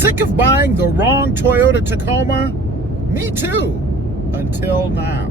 sick of buying the wrong Toyota Tacoma? Me too, until now.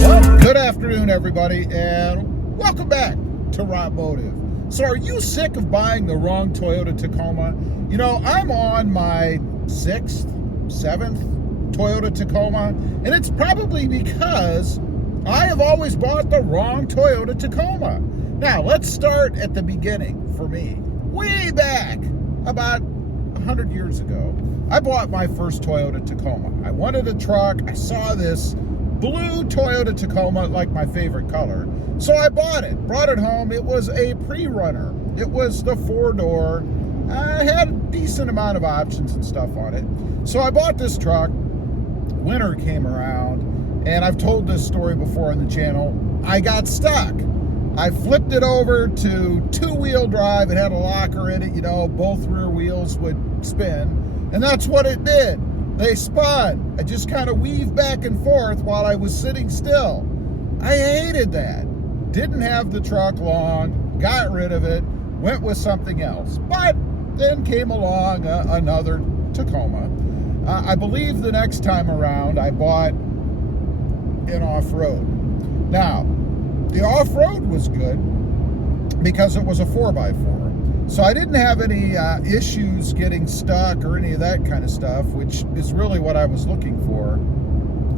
Well, good afternoon, everybody, and welcome back to RobMotive. So are you sick of buying the wrong Toyota Tacoma? You know, I'm on my 6th, 7th Toyota Tacoma, and it's probably because I have always bought the wrong Toyota Tacoma. Now, let's start at the beginning for me. Way back, about 100 years ago, I bought my first Toyota Tacoma. I wanted a truck. I saw this blue Toyota Tacoma, like my favorite color. So I bought it, brought it home. It was a pre-runner. It was the 4-door. I had a decent amount of options and stuff on it. So I bought this truck. Winter came around, and I've told this story before on the channel. I got stuck. I flipped it over to 2-wheel drive. It had a locker in it, you know, both rear wheels would spin. And that's what it did. They spun. I just kind of weaved back and forth while I was sitting still. I hated that. Didn't have the truck long, got rid of it, went with something else. But then came along another Tacoma. I believe the next time around I bought an off-road. Now, the off-road was good because it was a 4x4. So I didn't have any issues getting stuck or any of that kind of stuff, which is really what I was looking for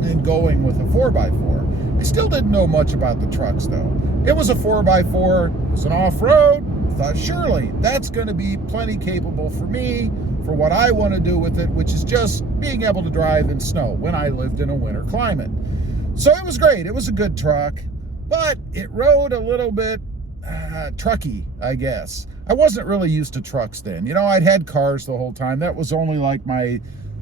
in going with a 4x4. I still didn't know much about the trucks though. It was a 4x4, it was an off-road. I thought surely that's going to be plenty capable for me, for what I want to do with it, which is just being able to drive in snow when I lived in a winter climate. So it was great. It was a good truck, but it rode a little bit trucky, I guess. I wasn't really used to trucks then. You know, I'd had cars the whole time. That was only like my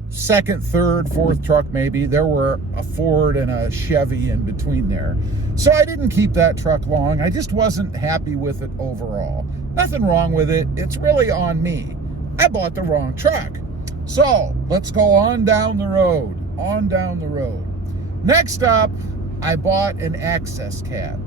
second, third, fourth truck maybe. There were a Ford and a Chevy in between there. So I didn't keep that truck long. I just wasn't happy with it overall. Nothing wrong with it. It's really on me. I bought the wrong truck. So let's go on down the road. Next up, I bought an access cab.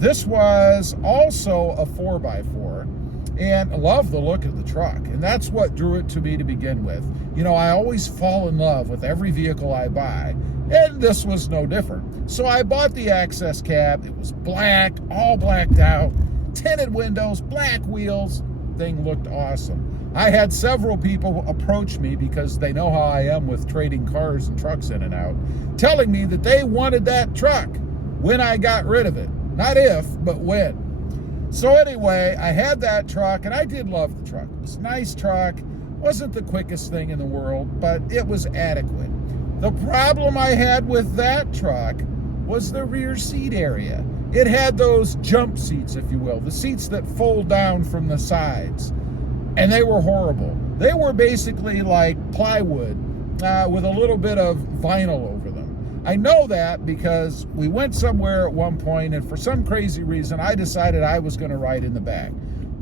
This was also a 4x4. And I love the look of the truck, and that's what drew it to me to begin with. You know, I always fall in love with every vehicle I buy, and this was no different. So I bought the access cab. It was black, all blacked out, tinted windows, black wheels. Thing looked awesome. I had several people approach me because they know how I am with trading cars and trucks in and out, telling me that they wanted that truck when I got rid of it. Not if, but when. So anyway, I had that truck, and I did love the truck. It was a nice truck. Wasn't the quickest thing in the world, but it was adequate. The problem I had with that truck was the rear seat area. It had those jump seats, if you will, the seats that fold down from the sides, and they were horrible. They were basically like plywood with a little bit of vinyl over them. I know that because we went somewhere at one point, and for some crazy reason, I decided I was going to ride in the back.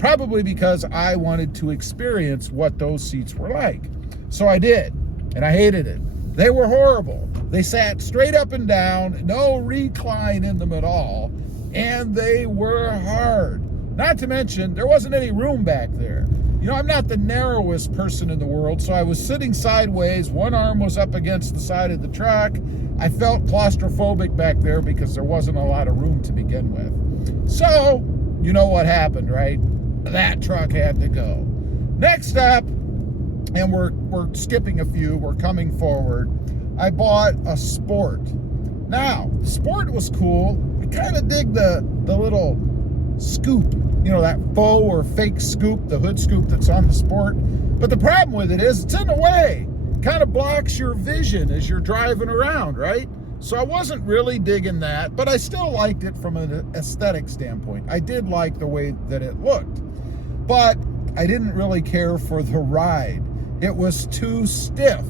Probably because I wanted to experience what those seats were like. So I did, and I hated it. They were horrible. They sat straight up and down, no recline in them at all, and they were hard. Not to mention, there wasn't any room back there. You know, I'm not the narrowest person in the world, so I was sitting sideways. One arm was up against the side of the truck. I felt claustrophobic back there because there wasn't a lot of room to begin with. So, you know what happened, right? That truck had to go. Next up, and we're skipping a few, we're coming forward, I bought a Sport. Now, Sport was cool. I kind of dig the little scoop, you know, that faux or fake scoop, the hood scoop that's on the Sport. But the problem with it is it's in the way. Kind of blocks your vision as you're driving around, right? So I wasn't really digging that, but I still liked it from an aesthetic standpoint. I did like the way that it looked, but I didn't really care for the ride. It was too stiff.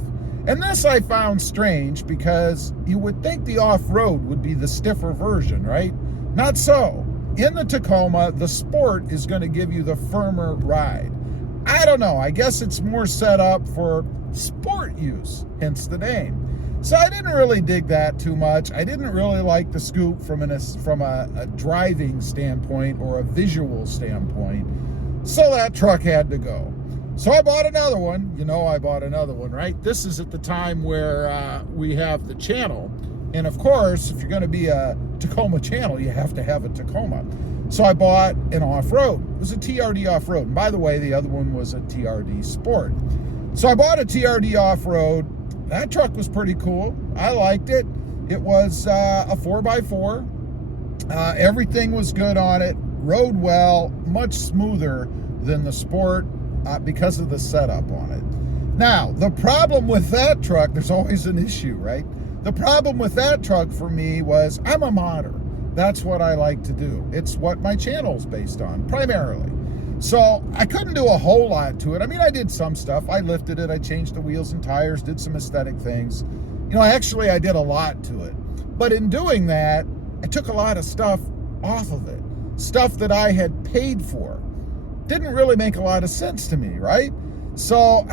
And this I found strange because you would think the off-road would be the stiffer version, right? Not so. in the Tacoma, the Sport is going to give you the firmer ride. I don't know. I guess it's more set up for sport use, hence the name. So I didn't really dig that too much. I didn't really like the scoop from a driving standpoint or a visual standpoint. So that truck had to go. So I bought another one. You know, I bought another one, right? This is at the time where we have the channel. And of course, if you're going to be a Tacoma channel, you have to have a Tacoma. So I bought an off-road. It was a TRD Off-Road. And by the way, the other one was a TRD Sport. So I bought a TRD Off-Road. That truck was pretty cool. I liked it. It was a 4x4. Everything was good on it. Rode well, much smoother than the Sport because of the setup on it. Now, the problem with that truck, there's always an issue, right? The problem with that truck for me was I'm a modder. That's what I like to do. It's what my channel's based on, primarily. So I couldn't do a whole lot to it. I mean, I did some stuff. I lifted it. I changed the wheels and tires, did some aesthetic things. You know, actually, I did a lot to it. But in doing that, I took a lot of stuff off of it. Stuff that I had paid for. Didn't really make a lot of sense to me, right? So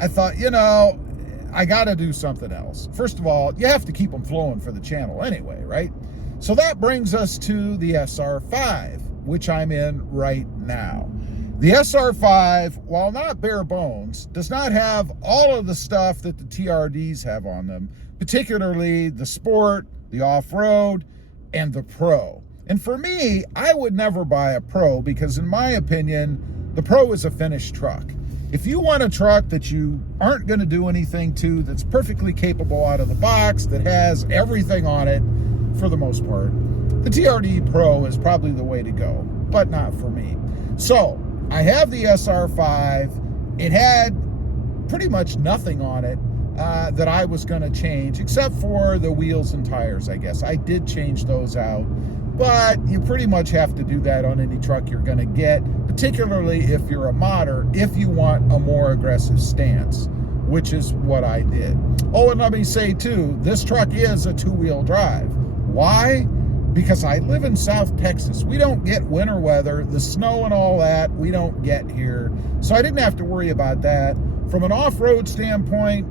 I thought, you know, I got to do something else. First of all, you have to keep them flowing for the channel anyway, right? So that brings us to the SR5, which I'm in right now. The SR5, while not bare bones, does not have all of the stuff that the TRDs have on them, particularly the Sport, the Off-Road, and the Pro. And for me, I would never buy a Pro because in my opinion, the Pro is a finished truck. If you want a truck that you aren't going to do anything to, that's perfectly capable out of the box, that has everything on it, for the most part, the TRD Pro is probably the way to go, but not for me. So I have the SR5. It had pretty much nothing on it that I was going to change, except for the wheels and tires, I guess. I did change those out, but you pretty much have to do that on any truck you're going to get, particularly if you're a modder, if you want a more aggressive stance, which is what I did. Oh, and let me say too, this truck is a two-wheel drive. Why? Because I live in South Texas. We don't get winter weather, the snow and all that, we don't get here. So I didn't have to worry about that. From an off-road standpoint,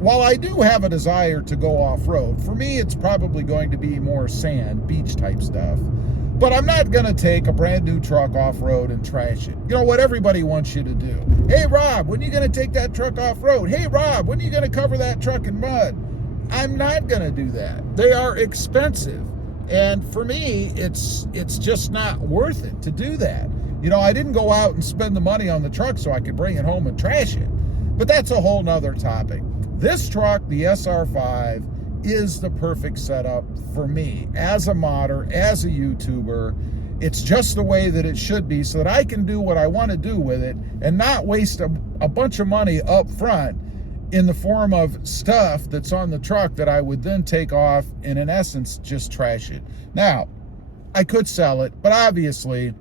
while I do have a desire to go off-road, for me it's probably going to be more sand, beach type stuff. But I'm not going to take a brand new truck off-road and trash it. You know what everybody wants you to do. Hey Rob, when are you going to take that truck off-road? Hey Rob, when are you going to cover that truck in mud? I'm not going to do that. They are expensive. And for me, it's just not worth it to do that. You know, I didn't go out and spend the money on the truck so I could bring it home and trash it. But that's a whole nother topic. This truck, the SR5, is the perfect setup for me as a modder, as a YouTuber. It's just the way that it should be so that I can do what I want to do with it and not waste a bunch of money up front in the form of stuff that's on the truck that I would then take off and in essence just trash it. Now, I could sell it, but obviously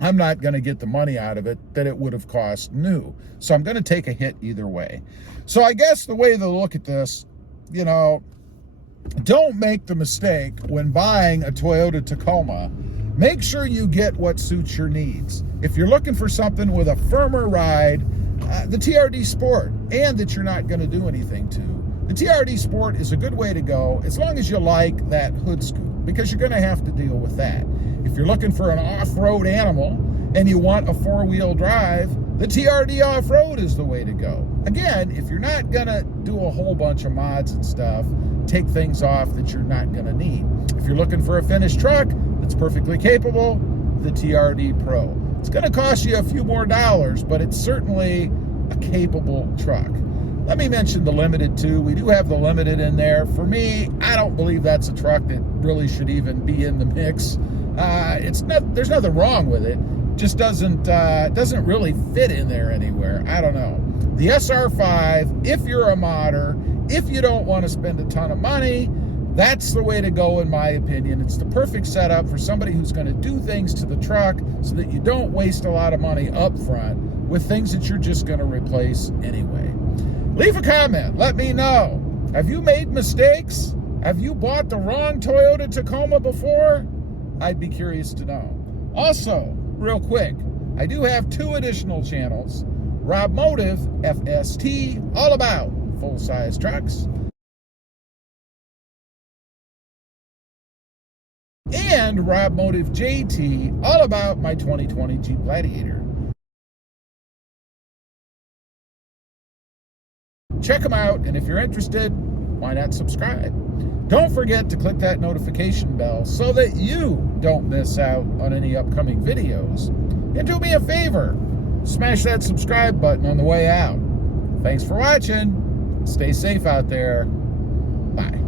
I'm not going to get the money out of it that it would have cost new. So I'm going to take a hit either way. So I guess the way to look at this, you know, don't make the mistake when buying a Toyota Tacoma. Make sure you get what suits your needs. If you're looking for something with a firmer ride, the TRD Sport, and that you're not going to do anything to, the TRD Sport is a good way to go as long as you like that hood scoop, because you're going to have to deal with that. If you're looking for an off-road animal and you want a four-wheel drive, the TRD Off-Road is the way to go. Again, if you're not going to do a whole bunch of mods and stuff, take things off that you're not going to need. If you're looking for a finished truck that's perfectly capable, the TRD Pro. It's going to cost you a few more dollars, but it's certainly a capable truck. Let me mention the Limited too. We do have the Limited in there. For me, I don't believe that's a truck that really should even be in the mix. There's nothing wrong with it. Just doesn't really fit in there anywhere. I don't know. The SR5, if you're a modder, if you don't want to spend a ton of money, that's the way to go in my opinion. It's the perfect setup for somebody who's going to do things to the truck so that you don't waste a lot of money up front with things that you're just going to replace anyway. Leave a comment. Let me know. Have you made mistakes? Have you bought the wrong Toyota Tacoma before? I'd be curious to know. Also, real quick, I do have 2 additional channels. RobMotive FST, all about full-size trucks. And RobMotive JT, all about my 2020 Jeep Gladiator. Check them out, and if you're interested, why not subscribe? Don't forget to click that notification bell so that you don't miss out on any upcoming videos. And do me a favor, smash that subscribe button on the way out. Thanks for watching. Stay safe out there. Bye.